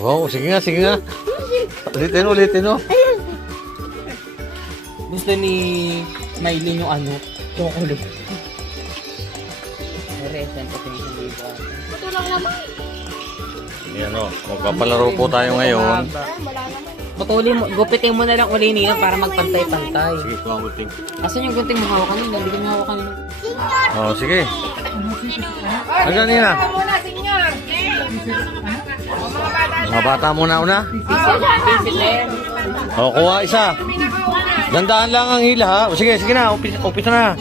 Wow, sige nga, sige nga. Ulitin mo. Gusto ni Maylin yung ano, chocolate. Recent kasi yung libo. Matulong naman. Yan o, magpapalaro po tayo ngayon. Patuloy mo, gupitin mo na lang uli nila para magpantay-pantay. Sige, kumaguting. Asan yung gunting mo hawak kanina? Hindi ko hawak kanina. Oh, sige. Hanggang nila. Mga bata muna una. O, kuha isa. Dandaan lang ang hila ha. O, sige, sige na. Upisa na.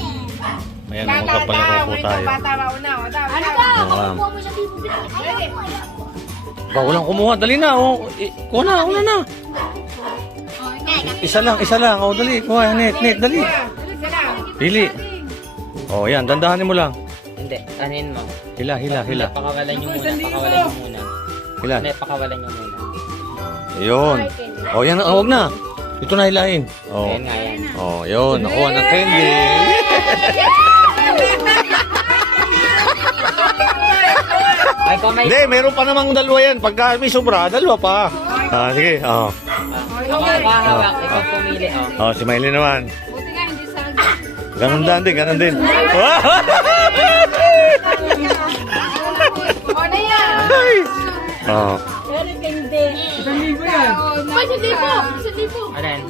Ayan, magpapalaro po tayo. Ano ba? Kuha mo sa tipo. Ba, walang kumuha. Dali na. O, kuha na, una na. Isa lang. O, dali. Kuha, net, dali. Pili. O, yan. Dandahanin mo lang. Hindi, anin mo. Hila. Pakawalan nyo muna. Hila. Hindi, pakawalan nyo muna. Ayun. O, yan. Huwag na. Ito na hilahin. O. Ayan nga yan. O, yun. Nakuha ng candy. Ay, kamay. Hindi, meron pa namang dalawa yan. Pagka may sobra, dalawa pa. Sige. O. Hawak. Ikaw pumili. O, si Maylin naman. Buti nga hindi sa... Ganun din. O na yan! O. Pero hindi. Isang libo yan. Isang libo. Alin?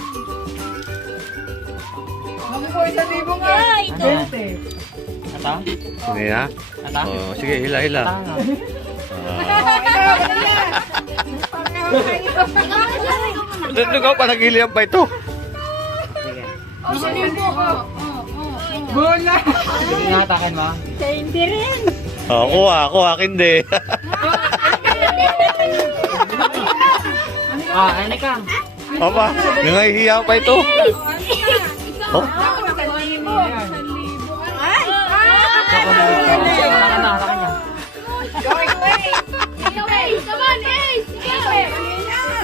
Isang libo nga. Ito. Ito? Sige ha. Ito? O, sige, hila. Tanga. Ikaw pa nag-ilihan pa ito. Sige. Isang libo ko. Sige nga, takin mo. Hindi rin. O, kuha, hindi. Ano ka? Opa, nangahihiya pa ito. Oh, Takin na. Come on, Ace!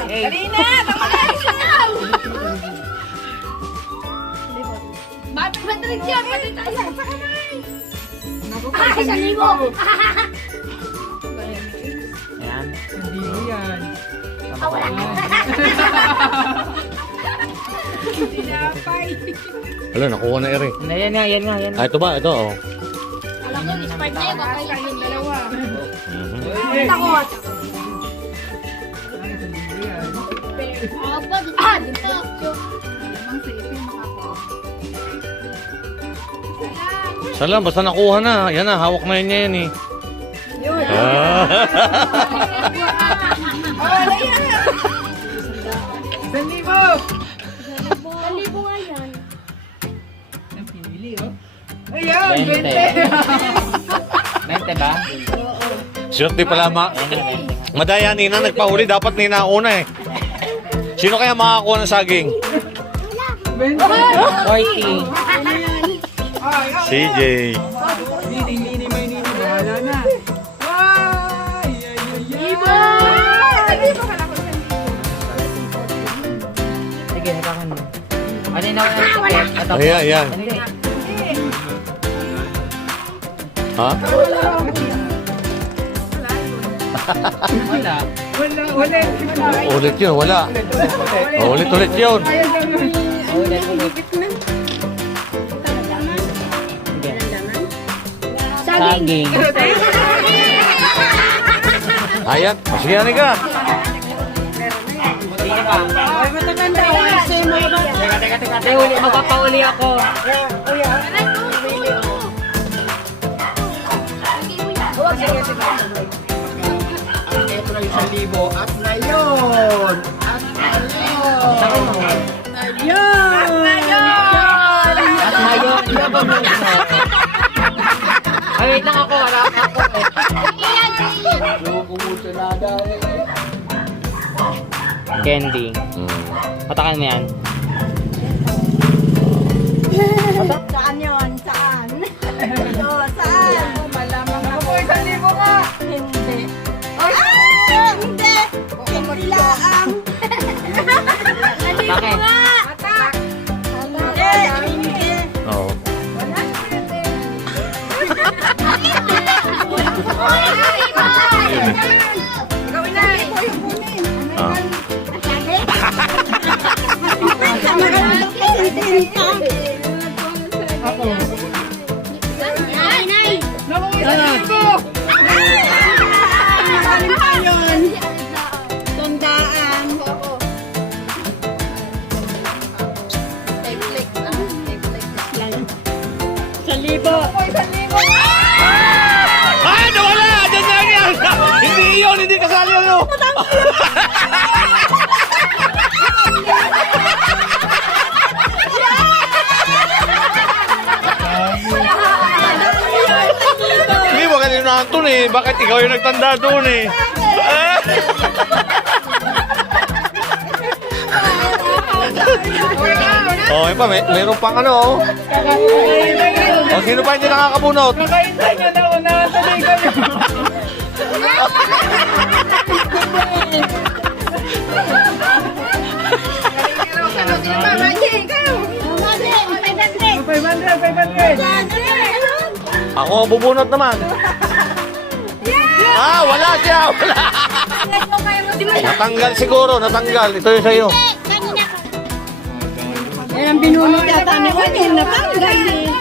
Dali na! Madrid yan! Madrid tayo! Isang libo! Ayan. Wala na! wala, nakuha na ere. Yan nga. Ito ba? Ito, oh. Alam ko, expired na yun. Kakainin dalawa. Mhm. Takot! Dito. Salam, basta nakuha na. Yan na, hawak na niya yan eh. Isang libo nga yan. Ayan, 20 ba? Swerte pala Madaya Nina nagpahuli. Dapat Nina una eh. Sino kaya makakuha ng saging? 40. CJ. Sige, hapakan mo. Ano yung nakakit? Ito. Ayan. Ha? Wala. Ulit yun, wala. Ulit yun. Ulit. Saging. Ayan, sige na ka. Sige pa. Teka. Magpapauli ako. Ito na 1,000 at ngayon! Ay, wait lang ako. Wala ako. Candy. Patakan mo yan. Saan yun? Saan? Ito, saan? Malamang ako. 1,000 nga. Hindi. Hindi. Hindi laang. Bakit? Hindi. Oo. Gawin na. Ay, nawala! Diyan na yan! Hindi yun! Hindi kasali ano! Hindi mo kanina doon eh. Bakit ikaw yung nagtanda doon eh? Oh, yun pa, mayroon pang ano oh. O, sino pa hindi nakakabunot? Nakahintay nga na ako na tuloy kami. Mama, ikaw. 500. Ako ang bubunot naman. Ah, wala siya! Wala! Natanggal siguro, natanggal. Ito yung sa'yo. Yan ang binunod yata ni Juan, natanggal eh.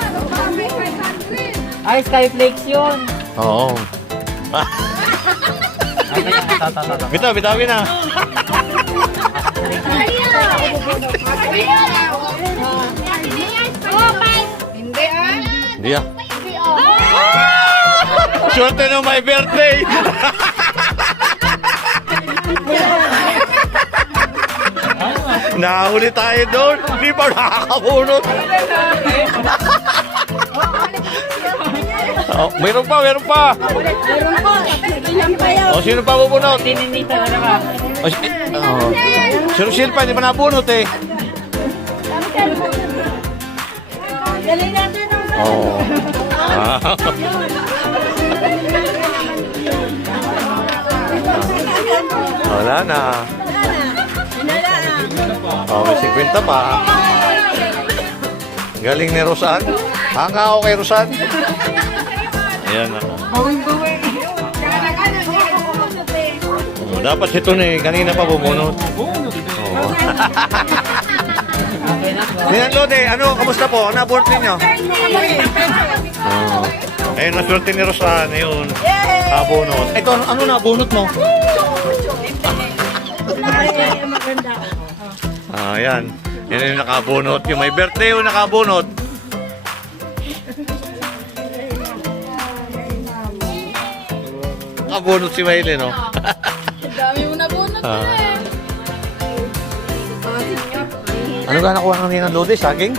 Ay, Skyflakes yun. Oo. Bitaw, bitawin na. Hindi ah. Hindi ah. Swerte na my birthday. Nahuli tayo doon. Hindi pa nakakabunot. Oh, meron pa. Meron po. Ilan pa yun? O, sino pa bubunot? Tininita na ka. O, sino silpa, hindi pa nabunot eh. Dali natin. Oo. Ah. Wala na. Oh, may 50 pa. Galing ni Rosan. Hanga ako kay Rosan. Ayan na. Oh, dapat ito na eh. Kanina pa bumunot. Oh. Niyan Lode, ano, kamusta po? Ano abort ninyo? Oh. Ayun, naswerte ni Rosan. Ayun. Kabunot. Ito, ano na bunot mo? Ah, yan. Yan yung nakabunot. Yung may birthday yung nakabunot. Nakabunot si Maylin, no? Dami mo na bunot Ah. Ano ka nakuha kanina ng Lodi? Saging?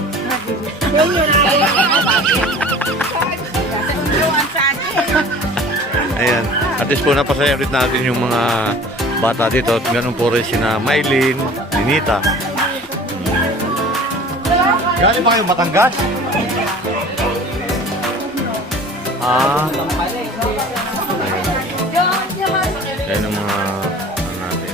Ayan. At least po napasaya ulit natin yung mga bata dito. At ganun po rin sina Maylin, Ninita. Galing ba kayong Batangas? Ah. Ayan ang mga ano natin.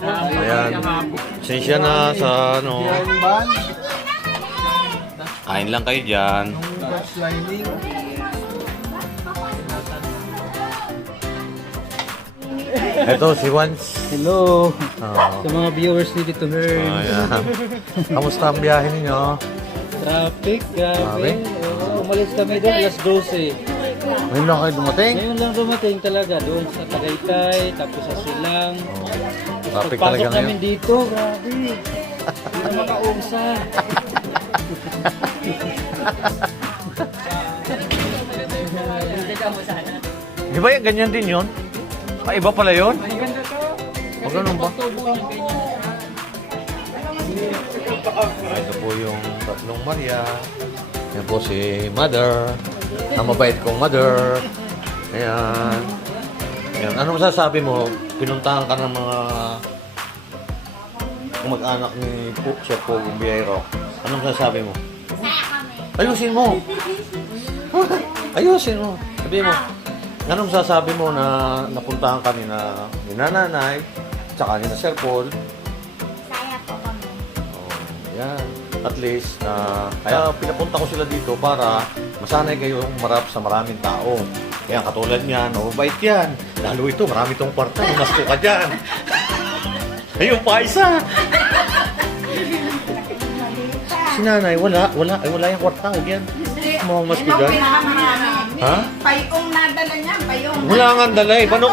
Ayan. Sensya na sa ano. Kain lang kayo dyan. Ito si Wans. Hello. Oh. Sa mga viewers ni Tito Herb. Ayan. Kamusta ang biyahe ninyo? Traffic, Grabe. grabe. Umalis kami doon, alas 12. Ngayon lang kayo dumating? Ngayon lang dumating talaga doon sa Tagaytay, tapos sa Silang. Traffic talaga Pagpasok namin ngayon. dito, grabe. Hindi na makaungsan. Di ba yan, ganyan din yun? Iba pala yun? O ganun ba? Ito po yung tatlong Maria. Yan po si Mother. Ang mabait kong Mother. Ayan. Ayan. Ano masasabi mo? Pinuntahan ka ng mga mag-anak ni Sir Pogo Biyero. Ano masasabi mo? Ayusin mo! Ayusin mo! Sabi mo. Ano masasabi mo na napuntahan kami na ni Nanay, tsaka ni na Sir Paul? Saya po kami. Oh, yan. At least na kaya pinapunta ko sila dito para masanay kayong marap sa maraming tao. Kaya katulad niyan, mabait yan. Lalo ito, marami tong kwarta. Umasto ka dyan. Ayun pa isa. Si nanay, wala yung kwarta. Huwag yan. Mga mas ko dyan. Ha? Payong nadala niya, payong. Wala nga ang dala eh. Paano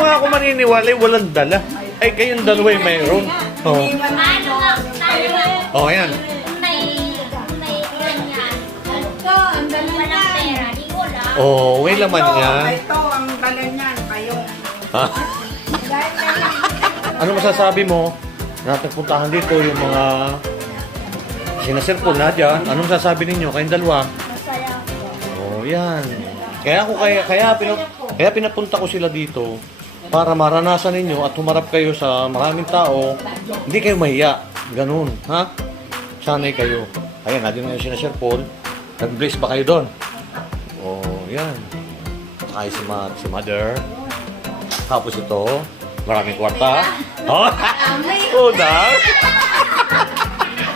nga ako maniniwala eh? Walang dala. Ay, kayong dalawa eh mayroon. Oo. Oh, ayan. Ito, ang dala niya. Oh, may laman niya. Ito, ang dala niyan, payong. Ha? Ano masasabi mo? Natapuntahan dito yung mga sinasirpol na dyan. Anong masasabi ninyo? Kayong dalawa? Masaya. Oh, yan. Kaya pinapunta ko sila dito para maranasan ninyo at humarap kayo sa maraming tao. Hindi kayo mahiya. Ganun, ha? Sanay kayo. Ayan, natin ngayon si Sir Paul. Nag-bless ba kayo doon? Oh, yan. Ay, si Mother. Tapos ito, maraming kwarta. Oh, oh, daw.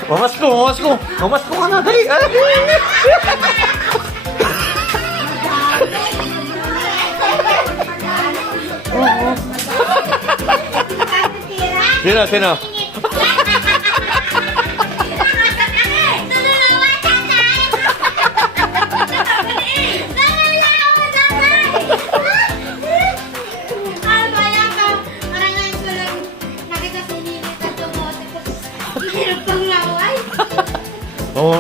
Mamas ko ka na, dali. Sino? Oh,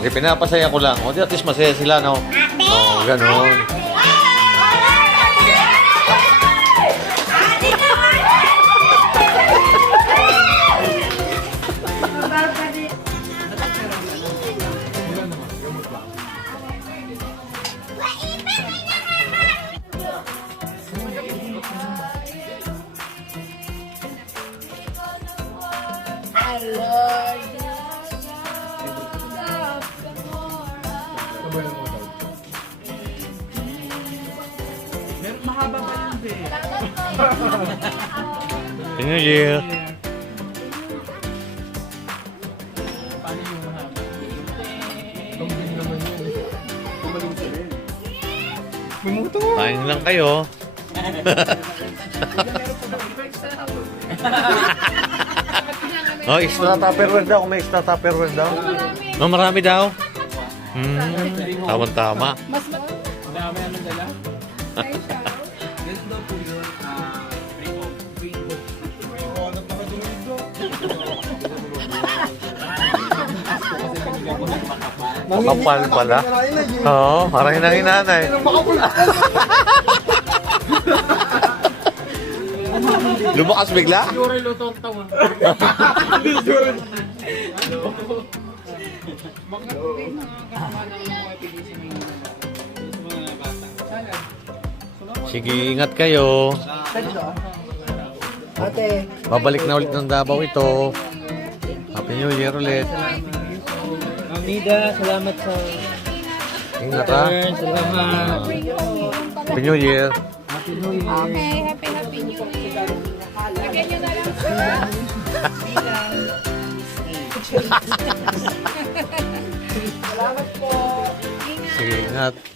Hindi, pinapasaya ko lang. O, di at least masaya sila, no? Oh, ganun. Happy New Year. Kain lang kayo. Oh, extra tupperware daw. May extra tupperware daw. Oh, marami daw. Tama-tama. Makapal pala. Oo, parang hinang-hinanay. Lumakas bigla? Sige, ingat kayo. Babalik na ulit ng Davao ito. Happy New Year ulit. Amida, salamat sa Ingat ha. salamat. Happy New Year. Okay, happy New Year. Lagyan nyo na lang sa... Sige, ingat.